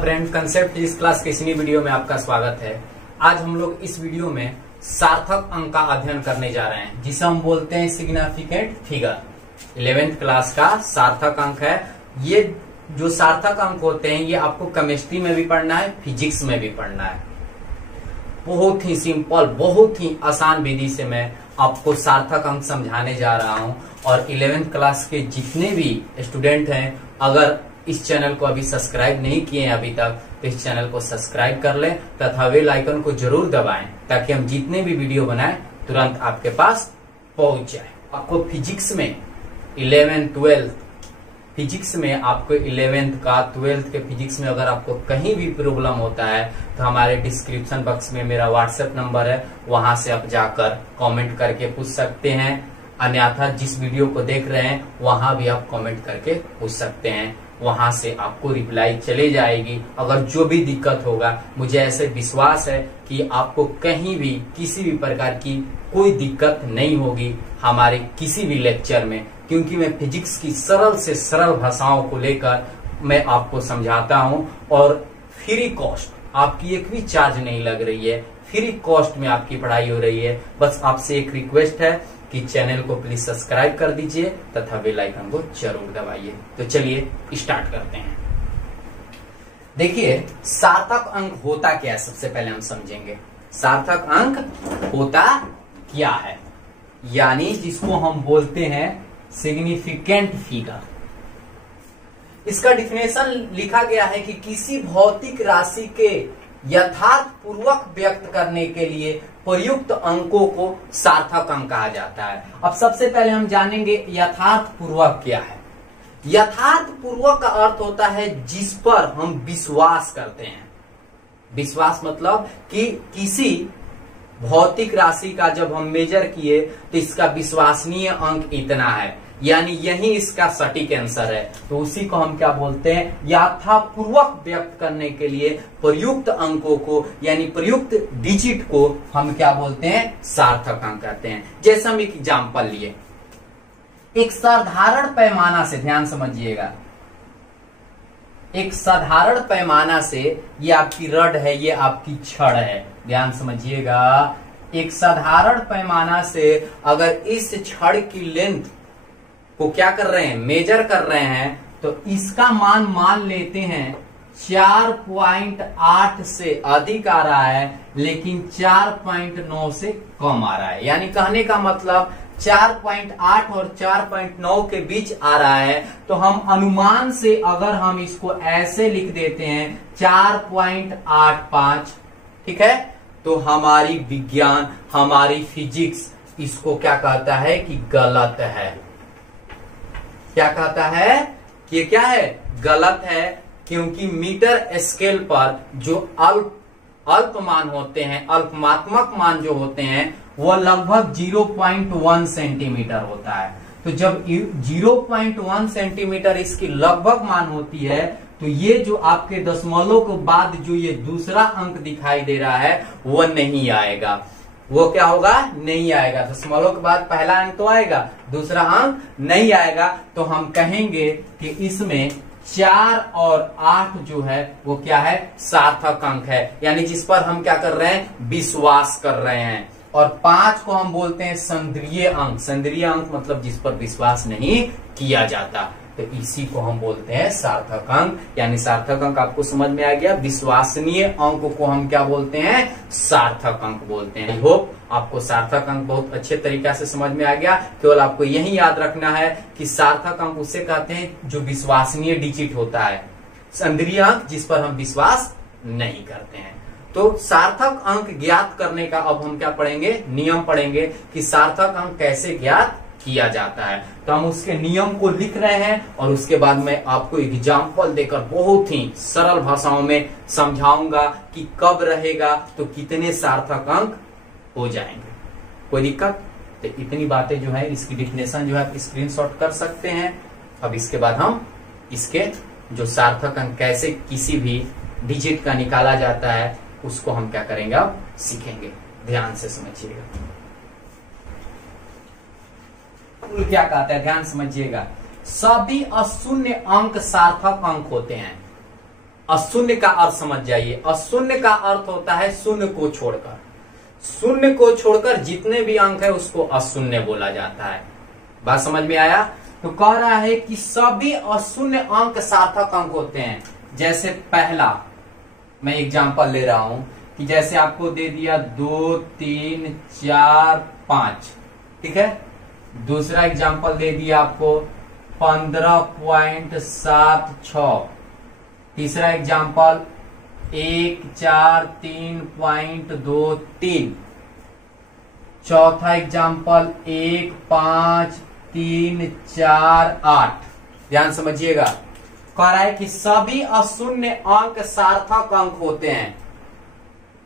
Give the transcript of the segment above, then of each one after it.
Friend, concept इस class के इस नई वीडियो में आपका स्वागत है। आज हम लोग इस वीडियो में सार्थक अंक का अध्ययन करने जा रहे हैं, जिसे हम बोलते हैं सिग्निफिकेंट फिगर। 11th क्लास का सार्थक अंक है। ये जो सार्थक अंक होते हैं ये आपको केमिस्ट्री में भी पढ़ना है, फिजिक्स में भी पढ़ना है। बहुत ही सिंपल, बहुत ही आसान विधि से मैं आपको सार्थक अंक समझाने जा रहा हूं। और 11th क्लास के जितने भी स्टूडेंट हैं, अगर इस चैनल को अभी सब्सक्राइब नहीं किए हैं अभी तक, तो इस चैनल को सब्सक्राइब कर लें तथा बेल आइकन को जरूर दबाएं, ताकि हम जितने भी वीडियो बनाएं तुरंत आपके पास पहुंच जाए। आपको फिजिक्स में 11th 12th फिजिक्स में आपको 11th का 12th के फिजिक्स में अगर आपको कहीं भी प्रॉब्लम होता है तो हमारे डिस्क्रिप्शन बॉक्स में मेरा व्हाट्सएप नंबर है, वहां से आप जाकर कमेंट करके पूछ सकते हैं। अन्यथा जिस वीडियो को देख रहे हैं वहां भी आप कमेंट करके पूछ सकते हैं, वहां से आपको रिप्लाई चली जाएगी। अगर जो भी दिक्कत होगा, मुझे ऐसे विश्वास है कि आपको कहीं भी किसी भी प्रकार की कोई दिक्कत नहीं होगी हमारे किसी भी लेक्चर में, क्योंकि मैं फिजिक्स की सरल से सरल भाषाओं को लेकर मैं आपको समझाता हूं। और फ्री कॉस्ट, आपकी एक भी चार्ज नहीं लग रही है, फ्री कॉस्ट में आपकी पढ़ाई हो रही है। बस आपसे एक रिक्वेस्ट है कि चैनल को प्लीज सब्सक्राइब कर दीजिए तथा बेल आइकन को जरूर दबाइए। तो चलिए स्टार्ट करते हैं। देखिए, सार्थक अंक होता क्या है, सबसे पहले हम समझेंगे। सार्थक अंक होता क्या है, यानी जिसको हम बोलते हैं सिग्निफिकेंट फिगर। इसका डिफिनेशन लिखा गया है कि किसी भौतिक राशि के यथार्थ पूर्वक व्यक्त करने के लिए प्रयुक्त अंकों को सार्थक अंक कहा जाता है। अब सबसे पहले हम जानेंगे यथार्थ पूर्वक क्या है। यथार्थ पूर्वक का अर्थ होता है जिस पर हम विश्वास करते हैं। विश्वास मतलब कि किसी भौतिक राशि का जब हम मेजर किए तो इसका विश्वसनीय अंक इतना है, यानी यही इसका सटीक आंसर है, तो उसी को हम क्या बोलते हैं, यथापूर्वक व्यक्त करने के लिए प्रयुक्त अंकों को यानी प्रयुक्त डिजिट को हम क्या बोलते हैं, सार्थक अंक कहते हैं। जैसे हम एक एग्जांपल लिए, एक साधारण पैमाना से, ध्यान समझिएगा, एक साधारण पैमाना से, ये आपकी रड है, ये आपकी छड़ है, ध्यान समझिएगा। एक साधारण पैमाना से अगर इस छड़ की लेंथ को क्या कर रहे हैं, मेजर कर रहे हैं, तो इसका मान लेते हैं 4.8 से अधिक आ रहा है, लेकिन 4.9 से कम आ रहा है। यानी कहने का मतलब 4.8 और 4.9 के बीच आ रहा है, तो हम अनुमान से अगर हम इसको ऐसे लिख देते हैं 4.85, ठीक है, तो हमारी विज्ञान, हमारी फिजिक्स इसको क्या कहता है कि गलत है। क्या कहता है कि क्या है, गलत है, क्योंकि मीटर स्केल पर जो अल्प मान होते हैं, अल्पमात्मक मान जो होते हैं, वो लगभग 0.1 सेंटीमीटर होता है। तो जब 0.1 सेंटीमीटर इसकी लगभग मान होती है, तो ये जो आपके दशमलव के बाद जो ये दूसरा अंक दिखाई दे रहा है वो नहीं आएगा। वो क्या होगा, नहीं आएगा। दशमलव के बाद पहला अंक तो आएगा, दूसरा अंक नहीं आएगा। तो हम कहेंगे कि इसमें 4 और 8 जो है वो क्या है, सार्थक अंक है, यानी जिस पर हम क्या कर रहे हैं, विश्वास कर रहे हैं। और 5 को हम बोलते हैं संद्रीय अंक। संद्रीय अंक मतलब जिस पर विश्वास नहीं किया जाता, तो इसी को हम बोलते हैं सार्थक अंक। यानी सार्थक अंक आपको समझ में आ गया। विश्वसनीय अंक को हम क्या बोलते हैं, सार्थक अंक बोलते हैं। आई होप आपको सार्थक अंक बहुत अच्छे तरीके से समझ में आ गया। केवल आपको यही याद रखना है कि सार्थक अंक उसे कहते हैं जो विश्वसनीय डिजिट होता है, संद्रीय अंक जिस पर हम विश्वास नहीं करते हैं। तो सार्थक अंक ज्ञात करने का अब हम क्या पढ़ेंगे, नियम पढ़ेंगे कि सार्थक अंक कैसे ज्ञात किया जाता है। तो हम उसके नियम को लिख रहे हैं और उसके बाद मैं आपको एग्जाम्पल देकर बहुत ही सरल भाषाओं में समझाऊंगा कि कब रहेगा तो कितने सार्थक अंक हो जाएंगे। कोई दिक्कत? तो इतनी बातें जो है, इसकी डिफिनेशन जो है आप स्क्रीनशॉट कर सकते हैं। अब इसके बाद हम इसके जो सार्थक अंक कैसे किसी भी डिजिट का निकाला जाता है उसको हम क्या करेंगे, अब सीखेंगे। ध्यान से समझिएगा। क्या कहता है, ध्यान समझिएगा। सभी अशून्य अंक सार्थक अंक होते हैं। अशून्य का अर्थ समझ जाइए। अशून्य का अर्थ होता है शून्य को छोड़कर। शून्य को छोड़कर जितने भी अंक है उसको अशून्य बोला जाता है। बात समझ में आया? तो कह रहा है कि सभी अशून्य अंक सार्थक अंक होते हैं। जैसे पहला मैं एग्जांपल ले रहा हूं कि जैसे आपको दे दिया 2, 3, 4, 5, ठीक है। दूसरा एग्जांपल दे दिया आपको 15.76। तीसरा एग्जांपल 143.23। चौथा एग्जांपल 15348। ध्यान समझिएगा, कह रहा है कि सभी अशून्य अंक सार्थक अंक होते हैं,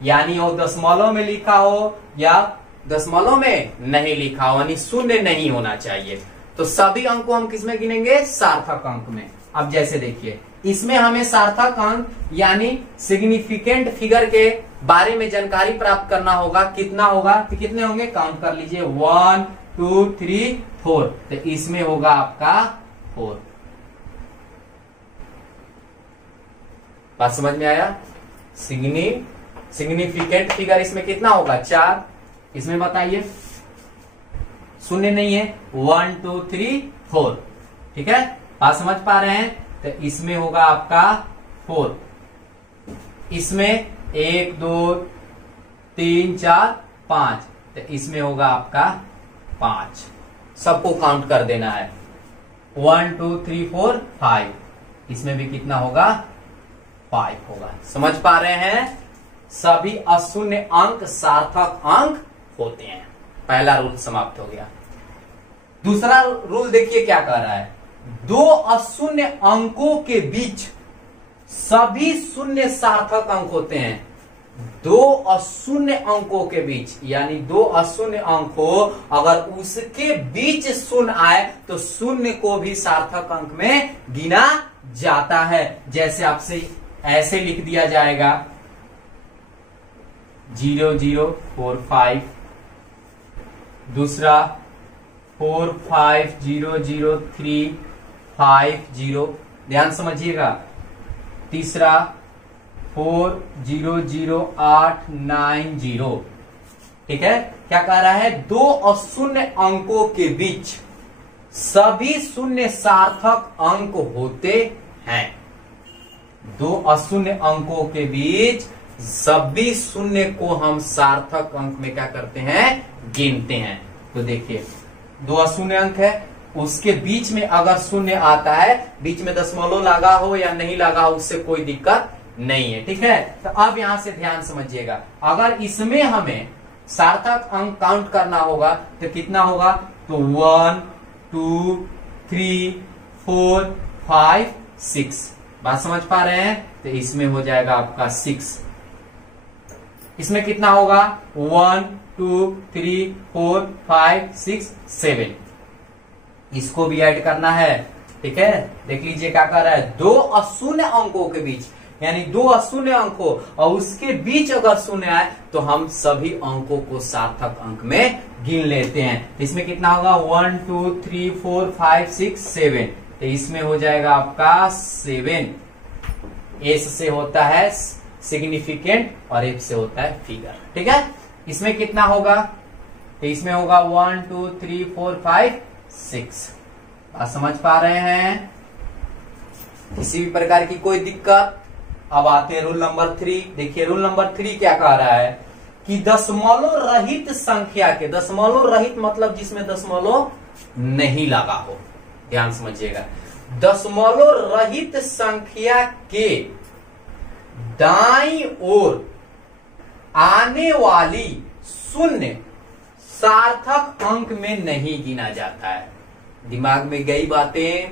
यानी वो दशमलव में लिखा हो या दशमलव में नहीं लिखा हो, यानी शून्य नहीं होना चाहिए। तो सभी अंक को हम किसमें गिनेंगे? सार्थक अंक में। अब जैसे देखिए, इसमें हमें सार्थक अंक यानी सिग्निफिकेंट फिगर के बारे में जानकारी प्राप्त करना होगा। कितना होगा? तो कितने होंगे? काउंट कर लीजिए, 1, 2, 3, 4। तो इसमें होगा आपका 4। बात समझ में आया? सिग्निफिकेंट फिगर इसमें कितना होगा? 4। इसमें बताइए, शून्य नहीं है, 1, 2, 3, 4, ठीक है। बात समझ पा रहे हैं? तो इसमें होगा आपका 4। इसमें 1, 2, 3, 4, 5। तो इसमें होगा आपका 5। सबको काउंट कर देना है, 1, 2, 3, 4, 5। इसमें भी कितना होगा? 5 होगा। समझ पा रहे हैं? सभी अशून्य अंक सार्थक अंक होते हैं। पहला रूल समाप्त हो गया। दूसरा रूल देखिए क्या कह रहा है। दो अशून्य अंकों के बीच सभी शून्य सार्थक अंक होते हैं। दो अशून्य अंकों के बीच, यानी दो अशून्य अंक हो, अगर उसके बीच शून्य आए तो शून्य को भी सार्थक अंक में गिना जाता है। जैसे आपसे ऐसे लिख दिया जाएगा 0045, दूसरा 450035 ध्यान समझिएगा, तीसरा 400890। ठीक है, क्या कह रहा है? दो अशून्य अंकों के बीच सभी शून्य सार्थक अंक होते हैं। दो अशून्य अंकों के बीच सभी शून्य को हम सार्थक अंक में क्या करते हैं? गिनते हैं। तो देखिए, दो अशून्य अंक है, उसके बीच में अगर शून्य आता है, बीच में दशमलव लगा हो या नहीं लगा हो, उससे कोई दिक्कत नहीं है। ठीक है, तो अब यहां से ध्यान समझिएगा, अगर इसमें हमें सार्थक अंक काउंट करना होगा तो कितना होगा? तो 1 2 3 4 5 6। बात समझ पा रहे हैं? तो इसमें हो जाएगा आपका 6। इसमें कितना होगा? 1 2 3 4 5 6 7। इसको भी ऐड करना है। ठीक है, देख लीजिए क्या कर रहा है। दो अशून्य अंकों के बीच, यानी दो अशून्य अंक हो और उसके बीच अगर शून्य आए तो हम सभी अंकों को सार्थक अंक में गिन लेते हैं। इसमें कितना होगा? 1 2 3 4 5 6 7। तो इसमें हो जाएगा आपका 7। एस से होता है सिग्निफिकेंट और एफ से होता है फिगर। ठीक है, इसमें कितना होगा? तो इसमें होगा 1 2 3 4 5 6। आप समझ पा रहे हैं? किसी भी प्रकार की कोई दिक्कत? अब आते हैं रूल नंबर 3। देखिए, रूल नंबर 3 क्या कह रहा है कि दशमलव रहित संख्या के, दशमलव रहित मतलब जिसमें दशमलव नहीं लगा हो, ध्यान समझिएगा, दशमलव रहित संख्या के दाईं ओर आने वाली शून्य सार्थक अंक में नहीं गिना जाता है। दिमाग में गई बातें?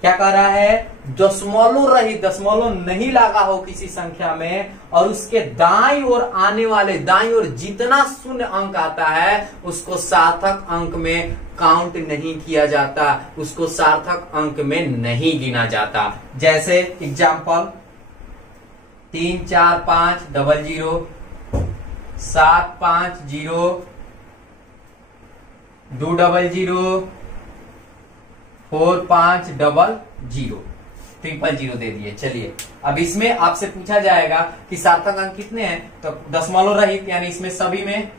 क्या कह रहा है? दशमलव रहित, दशमलव नहीं लगा हो किसी संख्या में और उसके दाईं ओर आने वाले, दाईं ओर जितना शून्य अंक आता है उसको सार्थक अंक में काउंट नहीं किया जाता, उसको सार्थक अंक में नहीं गिना जाता। जैसे एग्जाम्पल 3 4 5 0 0 7 5 0 2 0 0 4 5 0 0। 000 दे दिए। चलिए अब इसमें आपसे पूछा जाएगा कि सार्थक अंक कितने हैं, तो दशमलव रहित यानी इसमें सभी में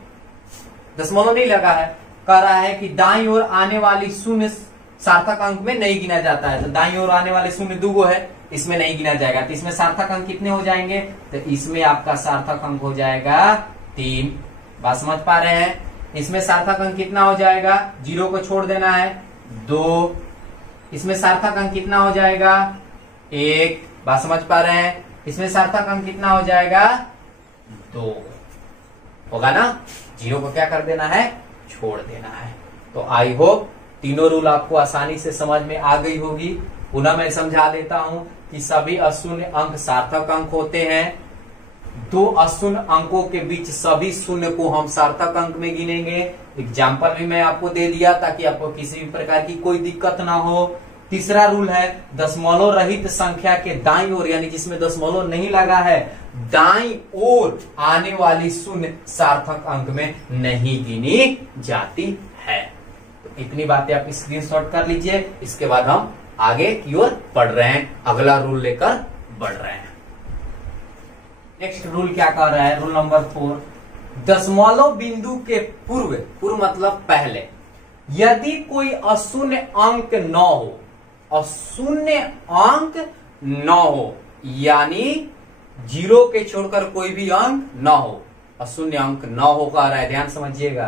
दशमलव नहीं लगा है। कह रहा है कि दाईं ओर आने वाली शून्य सार्थक अंक में नहीं गिना जाता है, तो दाईं ओर आने वाले शून्य 2 है, इसमें नहीं गिना जाएगा। तो इसमें सार्थक अंक कितने हो जाएंगे, तो इसमें आपका सार्थक अंक हो जाएगा 3। बात समझ पा रहे हैं। इसमें सार्थक अंक कितना हो जाएगा, 0 को छोड़ देना है 2। इसमें सार्थक अंक कितना हो जाएगा 1। बात समझ पा रहे हैं। इसमें सार्थक अंक कितना हो जाएगा 2 होगा ना। 0 को क्या कर देना है, छोड़ देना है। तो आई होप तीनों रूल आपको आसानी से समझ में आ गई होगी। पुनः मैं समझा देता हूं कि सभी अशून्य अंक सार्थक अंक होते हैं। 2 अशून्य अंकों के बीच सभी शून्य को हम सार्थक अंक में गिनेंगे। एग्जाम्पल भी मैं आपको दे दिया ताकि आपको किसी भी प्रकार की कोई दिक्कत ना हो। तीसरा रूल है दशमलव रहित संख्या के दाईं ओर यानी जिसमें दशमलव नहीं लगा है, दाईं ओर आने वाली शून्य सार्थक अंक में नहीं गिनी जाती है। तो इतनी बातें आप स्क्रीनशॉट कर लीजिए। इसके बाद हम आगे की ओर बढ़ रहे हैं, अगला रूल लेकर बढ़ रहे हैं। नेक्स्ट रूल क्या कह रहा है, रूल नंबर 4, दशमलव बिंदु के पूर्व मतलब पहले यदि कोई अशून्य अंक न हो, अशून्य अंक न हो यानी 0 के छोड़कर कोई भी अंक न हो, अशून्य अंक न हो कह रहा है, ध्यान समझिएगा।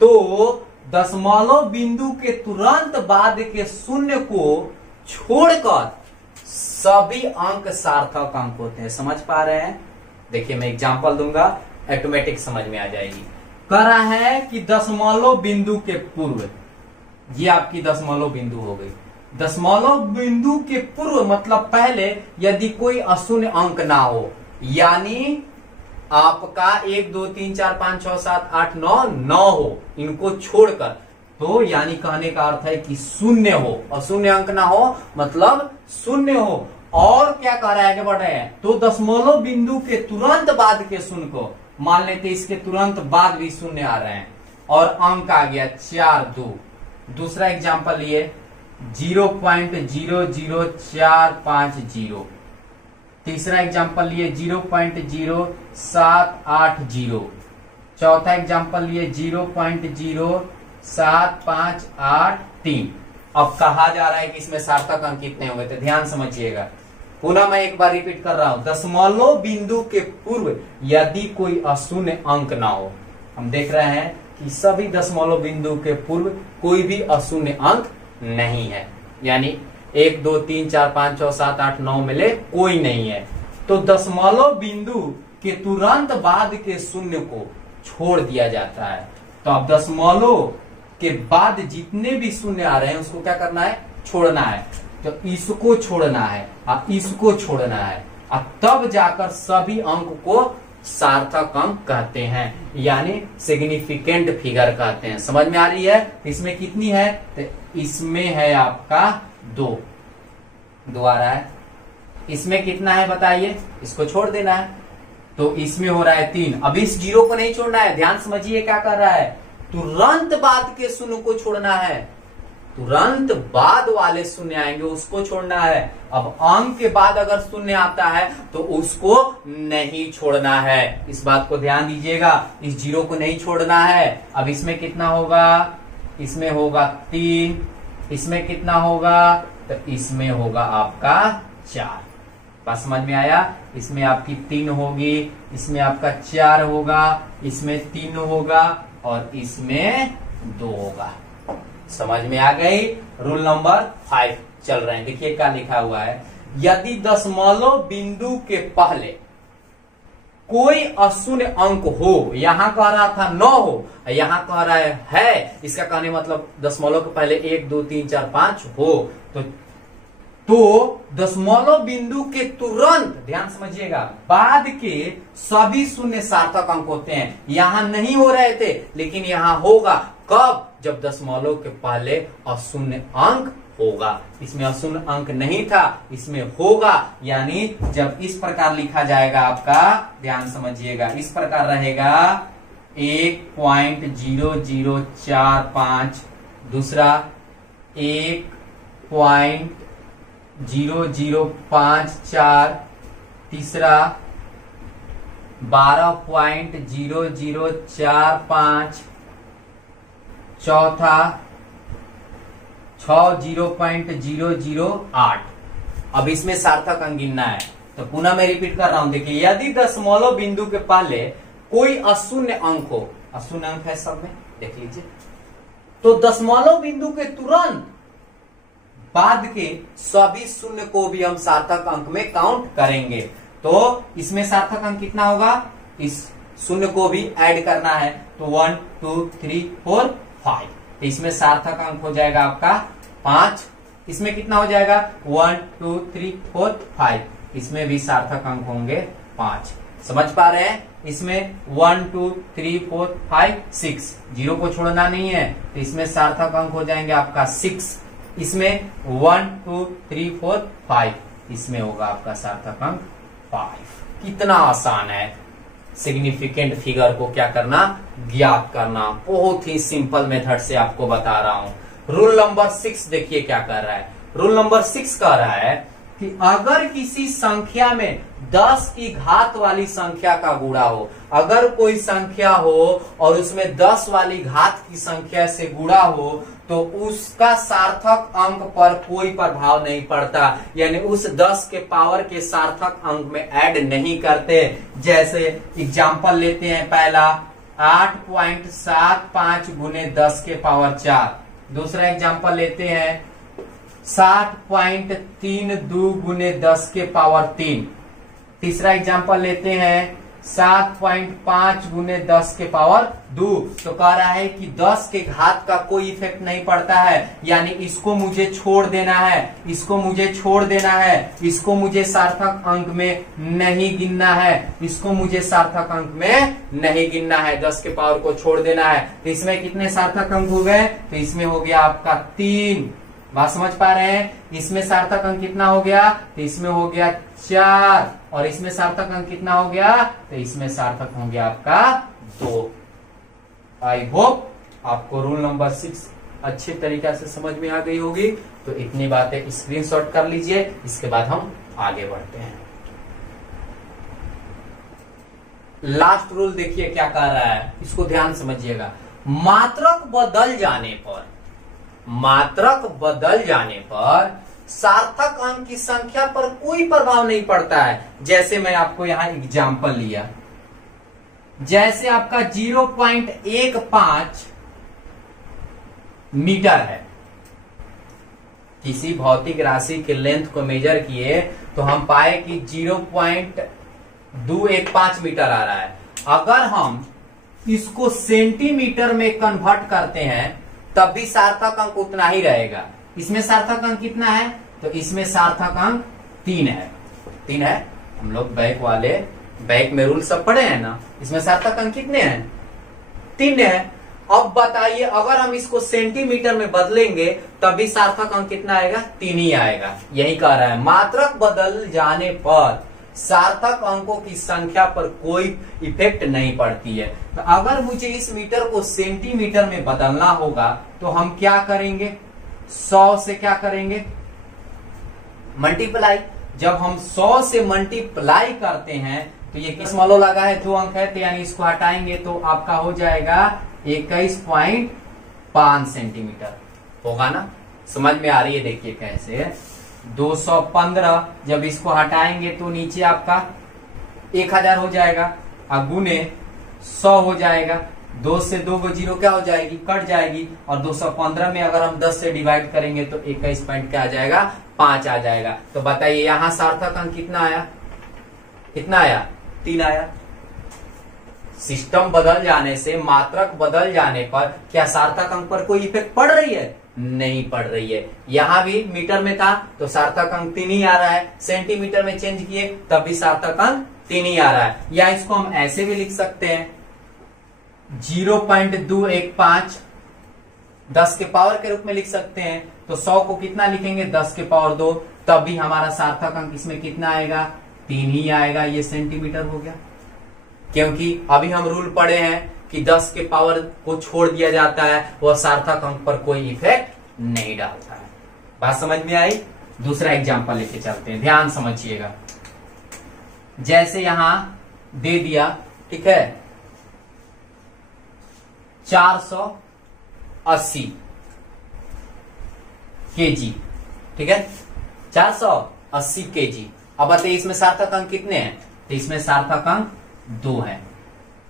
तो दशमलव बिंदु के तुरंत बाद के शून्य को छोड़कर सभी अंक सार्थक अंक होते हैं। समझ पा रहे हैं। देखिए मैं एग्जांपल दूंगा, ऑटोमेटिक समझ में आ जाएगी। कह रहा है कि दशमलव बिंदु के पूर्व, ये आपकी दशमलव बिंदु हो गई। दशमलव बिंदु के पूर्व मतलब पहले यदि कोई अशून्य अंक ना हो, यानी आपका 1 2 3 4 5 6 7 8 9 हो, इनको छोड़कर, तो यानी कहने का अर्थ है कि शून्य हो, अशून्य अंक ना हो मतलब शून्य हो। और क्या कह रहा है, आगे बढ़ रहे हैं, तो दशमलव बिंदु के तुरंत बाद के शून्य को मान लेते, इसके तुरंत बाद भी शून्य आ रहे हैं और अंक आ गया 4 2। दूसरा एग्जांपल लिए 0.00450। तीसरा एग्जांपल लिए 0.0780। चौथा एग्जांपल लिए 0.07583। अब कहा जा रहा है कि इसमें सार्थक अंक कितने होंगे, तो ध्यान समझिएगा। पुनः मैं एक बार रिपीट कर रहा हूं, दशमलव बिंदु के पूर्व यदि कोई अशून्य अंक ना हो, हम देख रहे हैं कि सभी दशमलव बिंदु के पूर्व कोई भी अशून्य अंक नहीं है, यानी 1 2 3 4 5 6 7 8 9 मिले कोई नहीं है। तो दशमलव बिंदु के तुरंत बाद के शून्य को छोड़ दिया जाता है। तो अब दशमलव के बाद जितने भी शून्य आ रहे हैं उसको क्या करना है, छोड़ना है। तो इसको छोड़ना है और इसको छोड़ना है, और तब जाकर सभी अंक को सार्थक अंक कहते हैं, यानी सिग्निफिकेंट फिगर कहते हैं। समझ में आ रही है। इसमें कितनी है, तो इसमें है आपका 2 आ रहा है। इसमें कितना है बताइए, इसको छोड़ देना है, तो इसमें हो रहा है 3। अब इस 0 को नहीं छोड़ना है, ध्यान समझिए क्या कर रहा है, तुरंत बाद के शून्य को छोड़ना है, तुरंत बाद वाले शून्य आएंगे उसको छोड़ना है। अब अंक के बाद अगर शून्य आता है तो उसको नहीं छोड़ना है, इस बात को ध्यान दीजिएगा। इस 0 को नहीं छोड़ना है। अब इसमें कितना होगा, इसमें होगा 3, इसमें कितना होगा, तो इसमें होगा आपका 4। बात समझ में आया। इसमें आपकी 3 होगी, इसमें आपका 4 होगा, इसमें 3 होगा और इसमें 2 होगा। समझ में आ गई। रूल नंबर 5 चल रहे हैं। देखिए क्या लिखा हुआ है, यदि दशमलव बिंदु के पहले कोई अशून्य अंक हो, यहां कह रहा था 9 हो, यहां कह रहा है, इसका कहने मतलब दशमलव के पहले 1 2 3 4 5 हो, तो दशमलव बिंदु के तुरंत, ध्यान समझिएगा, बाद के सभी शून्य सार्थक अंक होते हैं। यहां नहीं हो रहे थे लेकिन यहां होगा, कब, जब दशमलव के पहले अशून्य अंक होगा। इसमें अशून्य अंक नहीं था, इसमें होगा, यानी जब इस प्रकार लिखा जाएगा आपका, ध्यान समझिएगा, इस प्रकार रहेगा 1.0045, दूसरा 1.00 0054, तीसरा 12.0045, चौथा 60.008। अब इसमें सार्थक अंक गिनना है, तो पुनः मैं रिपीट कर रहा हूं। देखिए, यदि दशमलव बिंदु के पहले कोई अशून्य अंक हो, अशून्य अंक है सब में, देख लीजिए, तो दशमलव बिंदु के तुरंत बाद के सभी शून्य को भी हम सार्थक अंक में काउंट करेंगे। तो इसमें सार्थक अंक कितना होगा, इस शून्य को भी ऐड करना है, तो 1 2 3 4 5, तो इसमें सार्थक अंक हो जाएगा आपका 5। इसमें कितना हो जाएगा 1 2 3 4 5, इसमें भी सार्थक अंक होंगे 5। समझ पा रहे हैं? इसमें 1 2 3 4 5 6, जीरो को छोड़ना नहीं है, तो इसमें सार्थक अंक हो जाएंगे आपका 6। इसमें 1 2 3 4 5, इसमें होगा आपका सार्थक अंक 5। कितना आसान है सिग्निफिकेंट फिगर को क्या करना, ज्ञात करना। बहुत ही सिंपल मेथड से आपको बता रहा हूं। रूल नंबर 6 देखिए क्या कर रहा है। रूल नंबर 6 कह रहा है कि अगर किसी संख्या में 10 की घात वाली संख्या का गुणा हो, अगर कोई संख्या हो और उसमें 10 वाली घात की संख्या से गुणा हो, तो उसका सार्थक अंक पर कोई प्रभाव नहीं पड़ता, यानी उस 10 के पावर के सार्थक अंक में ऐड नहीं करते। जैसे एग्जाम्पल लेते हैं, पहला 8.75 गुने 10 के पावर 4। दूसरा एग्जाम्पल लेते हैं 60.32 गुने 10 के पावर 3। तीसरा एग्जाम्पल लेते हैं 7.5 गुने 10 के पावर 2। तो कह रहा है कि 10 के घात का कोई इफेक्ट नहीं पड़ता है, यानी इसको मुझे छोड़ देना है, इसको मुझे छोड़ देना है, इसको मुझे सार्थक अंक में नहीं गिनना है, इसको मुझे सार्थक अंक में नहीं गिनना है, 10 के पावर को छोड़ देना है। तो इसमें कितने सार्थक अंक हो गए, तो इसमें हो गया आपका 3। बात समझ पा रहे हैं? इसमें सार्थक अंक कितना हो गया, तो इसमें हो गया 4, और इसमें सार्थक अंक कितना हो गया, तो इसमें सार्थक हो गया आपका 2। आई होप आपको रूल नंबर 6 अच्छे तरीके से समझ में आ गई होगी। तो इतनी बातें स्क्रीनशॉट कर लीजिए, इसके बाद हम आगे बढ़ते हैं। लास्ट रूल देखिए क्या कह रहा है, इसको ध्यान समझिएगा। मात्रक बदल जाने पर सार्थक अंक की संख्या पर कोई प्रभाव नहीं पड़ता है। जैसे मैं आपको यहां एग्जाम्पल लिया, जैसे आपका 0.15 मीटर है, किसी भौतिक राशि के लेंथ को मेजर किए तो हम पाए कि 0.215 मीटर आ रहा है। अगर हम इसको सेंटीमीटर में कन्वर्ट करते हैं तब भी सार्थक अंक उतना ही रहेगा। इसमें सार्थक अंक कितना है, तो इसमें सार्थक अंक 3 है। 3 है, हम लोग बैक में रूल सब पढ़े हैं ना। इसमें सार्थक अंक कितने हैं, 3 है। अब बताइए, अगर हम इसको सेंटीमीटर में बदलेंगे तब भी सार्थक अंक कितना आएगा, 3 ही आएगा। यही कह रहा है, मात्रक बदल जाने पर सार्थक अंकों की संख्या पर कोई इफेक्ट नहीं पड़ती है। तो अगर मुझे इस मीटर को सेंटीमीटर में बदलना होगा तो हम क्या करेंगे, 100 से क्या करेंगे, मल्टीप्लाई। जब हम 100 से मल्टीप्लाई करते हैं तो ये किस दशमलव लगा है, 2 अंक है, तो यानी इसको हटाएंगे तो आपका हो जाएगा 21.5 सेंटीमीटर होगा ना। समझ में आ रही है? देखिए कैसे 215, जब इसको हटाएंगे तो नीचे आपका 1000 हो जाएगा, और गुने 100 हो जाएगा। 2 से 2 को 0 क्या हो जाएगी, कट जाएगी, और 215 में अगर हम 10 से डिवाइड करेंगे तो 21 पॉइंट क्या आ जाएगा, 5 आ जाएगा। तो बताइए यहां सार्थक अंक कितना आया, 3 आया। सिस्टम बदल जाने से, मात्रक बदल जाने पर क्या सार्थक अंक पर कोई इफेक्ट पड़ रही है, नहीं पड़ रही है। यहां भी मीटर में था तो सार्थक अंक 3 ही आ रहा है, सेंटीमीटर में चेंज किए तब भी सार्थक अंक 3 ही आ रहा है। या इसको हम ऐसे भी लिख सकते हैं, 0.215 10 के पावर के रूप में लिख सकते हैं। तो 100 को कितना लिखेंगे, 10 के पावर 2, तब भी हमारा सार्थक अंक इसमें कितना आएगा, 3 ही आएगा। ये सेंटीमीटर हो गया, क्योंकि अभी हम रूल पढ़े हैं कि 10 के पावर को छोड़ दिया जाता है, वह सार्थक अंक पर कोई इफेक्ट नहीं डालता है। बात समझ में आई? दूसरा एग्जाम्पल लेके चलते हैं, ध्यान समझिएगा। जैसे यहां दे दिया, ठीक है, 480 केजी, ठीक है, 480 केजी। अब बताइए इसमें सार्थक अंक कितने हैं? तो इसमें सार्थक अंक 2 हैं।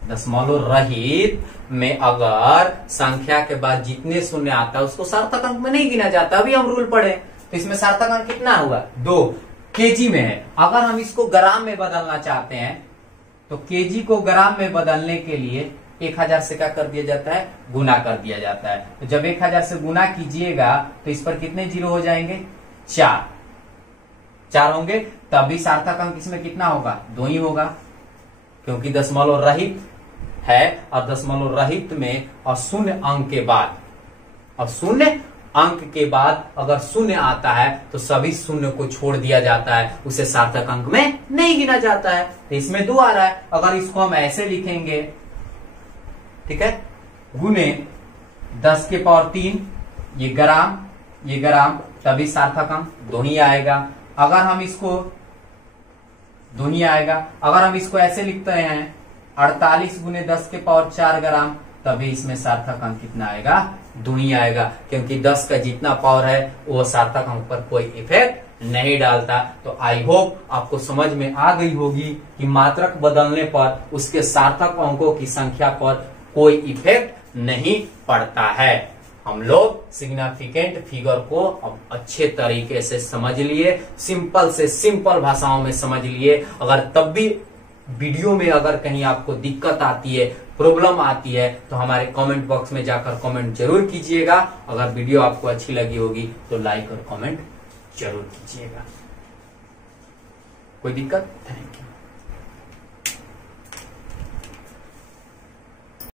दशमलव रहित में अगर संख्या के बाद जितने शून्य आता है उसको सार्थक अंक में नहीं गिना जाता। अभी हम रूल पढ़े, तो इसमें सार्थक अंक कितना हुआ? 2 केजी में है। अगर हम इसको ग्राम में बदलना चाहते हैं तो केजी को ग्राम में बदलने के लिए 1000 से क्या कर दिया जाता है? गुना कर दिया जाता है। तो जब 1000 से गुना कीजिएगा तो इस पर कितने जीरो हो जाएंगे? 4 होंगे। तभी सार्थक अंक इसमें कितना होगा? 2 ही होगा, क्योंकि दशमलव रहित है और दशमलव रहित में और शून्य अंक के बाद, और शून्य अंक के बाद अगर शून्य आता है तो सभी शून्य को छोड़ दिया जाता है, उसे सार्थक अंक में नहीं गिना जाता है। तो इसमें 2 आ रहा है। अगर इसको हम ऐसे लिखेंगे, ठीक है, गुने 10 के पावर 3, ये ग्राम, तभी सार्थक अंक 2 ही आएगा। अगर हम इसको 2 ही आएगा। अगर हम इसको ऐसे लिखते हैं 48 गुने 10 के पावर 4 ग्राम, तभी इसमें सार्थक अंक कितना आएगा? 2 ही आएगा, क्योंकि 10 का जितना पावर है वो सार्थक अंक पर कोई इफेक्ट नहीं डालता। तो आई होप आपको समझ में आ गई होगी कि मात्रक बदलने पर उसके सार्थक अंकों की संख्या पर कोई इफेक्ट नहीं पड़ता है। हम लोग सिग्निफिकेंट फिगर को अब अच्छे तरीके से समझ लिए, सिंपल से सिंपल भाषाओं में समझ लिए। अगर तब भी वीडियो में अगर कहीं आपको दिक्कत आती है, प्रॉब्लम आती है, तो हमारे कमेंट बॉक्स में जाकर कमेंट जरूर कीजिएगा। अगर वीडियो आपको अच्छी लगी होगी तो लाइक और कमेंट जरूर कीजिएगा। कोई दिक्कत? Thank you.